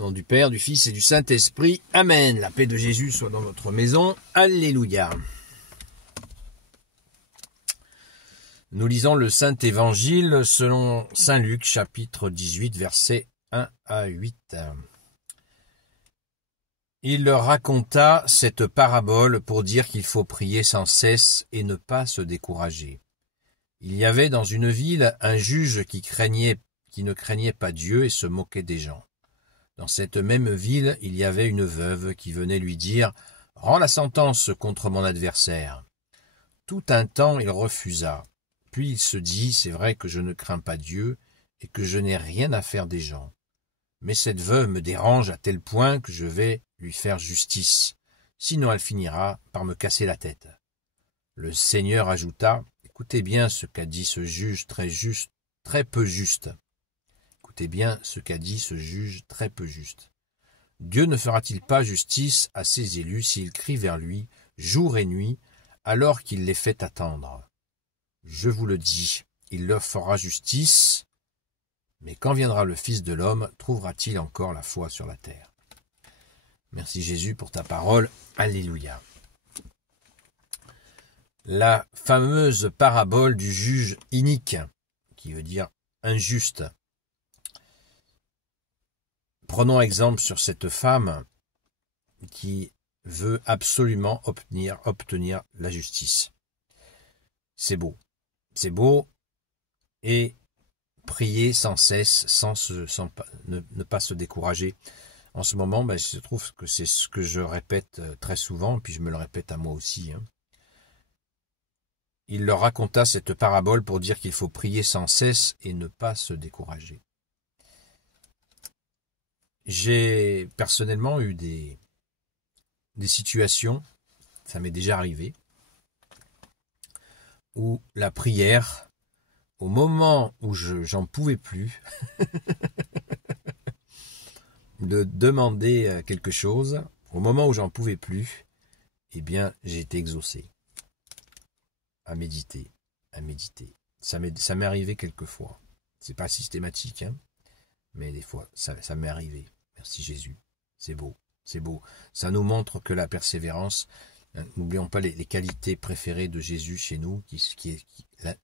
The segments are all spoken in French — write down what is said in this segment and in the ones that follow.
Au nom du Père, du Fils et du Saint-Esprit. Amen. La paix de Jésus soit dans votre maison. Alléluia. Nous lisons le Saint-Évangile selon Saint Luc, chapitre 18, versets 1 à 8. Il leur raconta cette parabole pour dire qu'il faut prier sans cesse et ne pas se décourager. Il y avait dans une ville un juge qui ne craignait pas Dieu et se moquait des gens. Dans cette même ville, il y avait une veuve qui venait lui dire « Rends la sentence contre mon adversaire ». Tout un temps, il refusa. Puis il se dit « C'est vrai que je ne crains pas Dieu et que je n'ai rien à faire des gens. Mais cette veuve me dérange à tel point que je vais lui faire justice. Sinon elle finira par me casser la tête. » Le Seigneur ajouta « Écoutez bien ce qu'a dit ce juge très peu juste. Écoutez bien ce qu'a dit ce juge très peu juste. Dieu ne fera-t-il pas justice à ses élus s'ils crient vers lui, jour et nuit, alors qu'il les fait attendre? Je vous le dis, il leur fera justice, mais quand viendra le Fils de l'homme, trouvera-t-il encore la foi sur la terre? » Merci Jésus pour ta parole. Alléluia. La fameuse parabole du juge inique, qui veut dire injuste. Prenons exemple sur cette femme qui veut absolument obtenir la justice. C'est beau. C'est beau et prier sans cesse, ne pas se décourager. En ce moment, je trouve que c'est ce que je répète très souvent, puis je me le répète à moi aussi. Il leur raconta cette parabole pour dire qu'il faut prier sans cesse et ne pas se décourager. J'ai personnellement eu des situations, ça m'est déjà arrivé, où la prière, au moment où j'en pouvais plus, de demander quelque chose, au moment où j'en pouvais plus, eh bien, j'ai été exaucé à méditer. Ça m'est arrivé quelquefois. C'est pas systématique, mais des fois, ça m'est arrivé. Merci Jésus. C'est beau, c'est beau. Ça nous montre que la persévérance, n'oublions pas les qualités préférées de Jésus chez nous,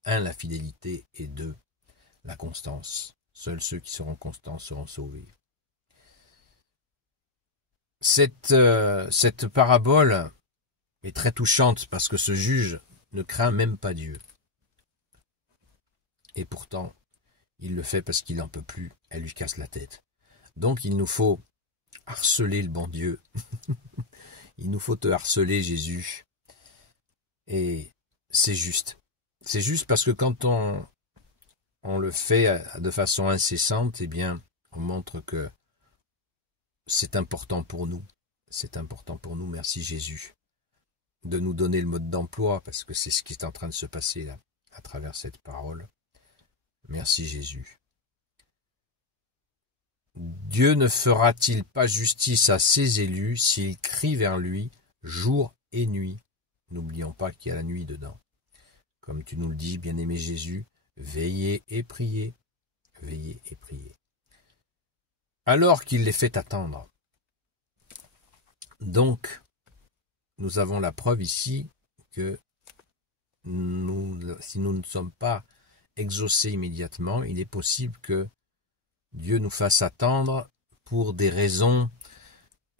la fidélité, et 2, la constance. Seuls ceux qui seront constants seront sauvés. Cette parabole est très touchante parce que ce juge ne craint même pas Dieu. Et pourtant, il le fait parce qu'il n'en peut plus. Elle lui casse la tête. Donc il nous faut harceler le bon Dieu. Il nous faut te harceler, Jésus. Et c'est juste. C'est juste parce que quand on le fait de façon incessante, eh bien, on montre que c'est important pour nous. C'est important pour nous, merci Jésus, de nous donner le mode d'emploi, parce que c'est ce qui est en train de se passer là, à travers cette parole. Merci Jésus. Dieu ne fera-t-il pas justice à ses élus s'ils crient vers lui jour et nuit? N'oublions pas qu'il y a la nuit dedans. Comme tu nous le dis, bien-aimé Jésus, veillez et priez. Veillez et priez. Alors qu'il les fait attendre. Donc, nous avons la preuve ici que si nous ne sommes pas exaucés immédiatement, il est possible que Dieu nous fasse attendre pour des raisons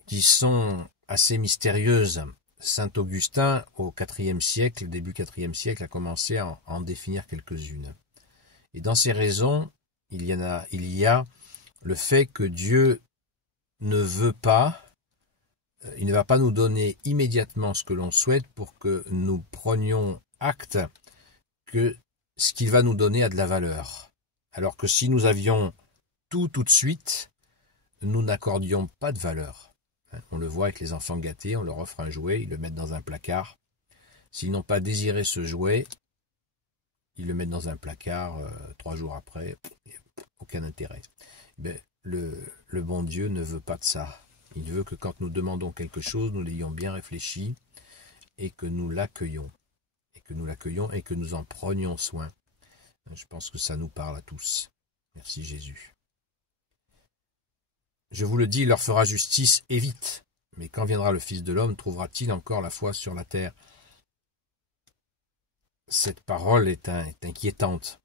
qui sont assez mystérieuses. Saint Augustin, au IVe siècle, début IVe siècle, a commencé à en définir quelques-unes. Et dans ces raisons, il y a le fait que Dieu ne veut pas, il ne va pas nous donner immédiatement ce que l'on souhaite pour que nous prenions acte que ce qu'il va nous donner a de la valeur. Alors que si nous avions tout de suite, nous n'accordions pas de valeur. On le voit avec les enfants gâtés, on leur offre un jouet, ils le mettent dans un placard. S'ils n'ont pas désiré ce jouet, ils le mettent dans un placard 3 jours après, aucun intérêt. Mais le bon Dieu ne veut pas de ça. Il veut que quand nous demandons quelque chose, nous l'ayons bien réfléchi et que nous l'accueillons. Et que nous en prenions soin. Je pense que ça nous parle à tous. Merci Jésus. Je vous le dis, il leur fera justice et vite. Mais quand viendra le Fils de l'homme, trouvera-t-il encore la foi sur la terre? Cette parole est inquiétante.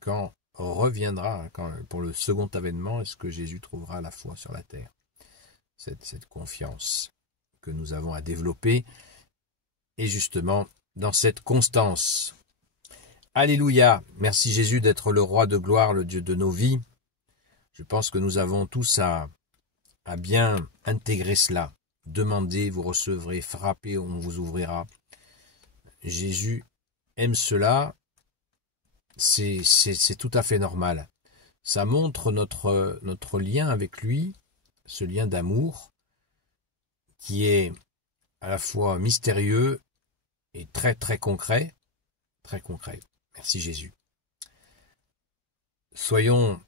Quand reviendra, pour le second avènement, est-ce que Jésus trouvera la foi sur la terre? Cette confiance que nous avons à développer, et justement dans cette constance. Alléluia! Merci Jésus d'être le roi de gloire, le Dieu de nos vies. Je pense que nous avons tous à bien intégrer cela. Demandez, vous recevrez, frappez, on vous ouvrira. Jésus aime cela, c'est tout à fait normal. Ça montre notre lien avec lui, ce lien d'amour, qui est à la fois mystérieux et très très concret. Très concret. Merci Jésus. Soyons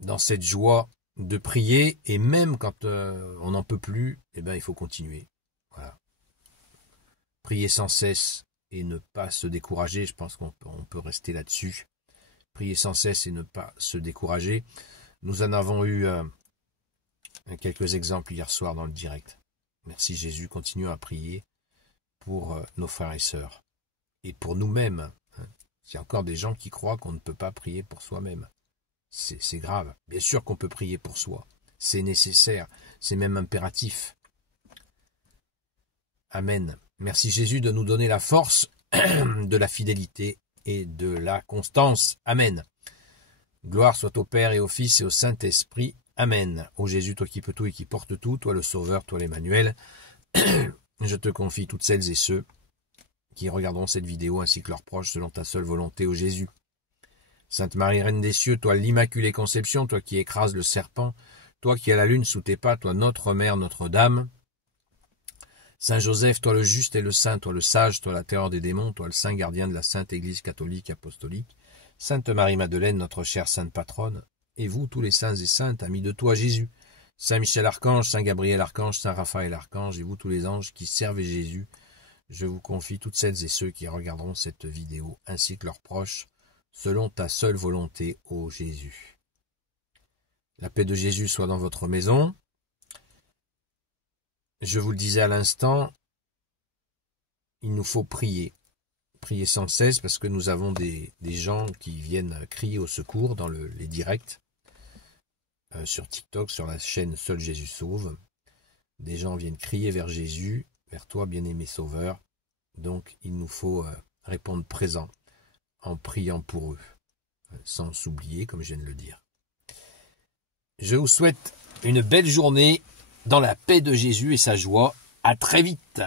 dans cette joie de prier, et même quand on n'en peut plus, il faut continuer. Voilà. Prier sans cesse et ne pas se décourager, je pense qu'on peut rester là-dessus. Prier sans cesse et ne pas se décourager. Nous en avons eu quelques exemples hier soir dans le direct. Merci Jésus, continuons à prier pour nos frères et sœurs. Et pour nous-mêmes. Il y a encore des gens qui croient qu'on ne peut pas prier pour soi-même. C'est grave. Bien sûr qu'on peut prier pour soi. C'est nécessaire. C'est même impératif. Amen. Merci Jésus de nous donner la force de la fidélité et de la constance. Amen. Gloire soit au Père et au Fils et au Saint-Esprit. Amen. Ô Jésus, toi qui peux tout et qui portes tout, toi le Sauveur, toi l'Emmanuel, je te confie toutes celles et ceux qui regarderont cette vidéo ainsi que leurs proches selon ta seule volonté, ô Jésus. Sainte Marie, Reine des cieux, toi l'Immaculée Conception, toi qui écrases le serpent, toi qui as la lune sous tes pas, toi notre Mère, Notre-Dame. Saint Joseph, toi le juste et le saint, toi le sage, toi la terreur des démons, toi le saint gardien de la Sainte Église catholique apostolique. Sainte Marie-Madeleine, notre chère sainte patronne, et vous tous les saints et saintes, amis de toi Jésus. Saint Michel Archange, Saint Gabriel Archange, Saint Raphaël Archange, et vous tous les anges qui servent Jésus, je vous confie toutes celles et ceux qui regarderont cette vidéo, ainsi que leurs proches, selon ta seule volonté, ô Jésus. La paix de Jésus soit dans votre maison. Je vous le disais à l'instant, il nous faut prier. Prier sans cesse parce que nous avons des gens qui viennent crier au secours dans les directs sur TikTok, sur la chaîne Seul Jésus Sauve. Des gens viennent crier vers Jésus, vers toi, bien-aimé Sauveur. Donc, il nous faut répondre présent en priant pour eux, sans s'oublier, comme je viens de le dire. Je vous souhaite une belle journée dans la paix de Jésus et sa joie. À très vite.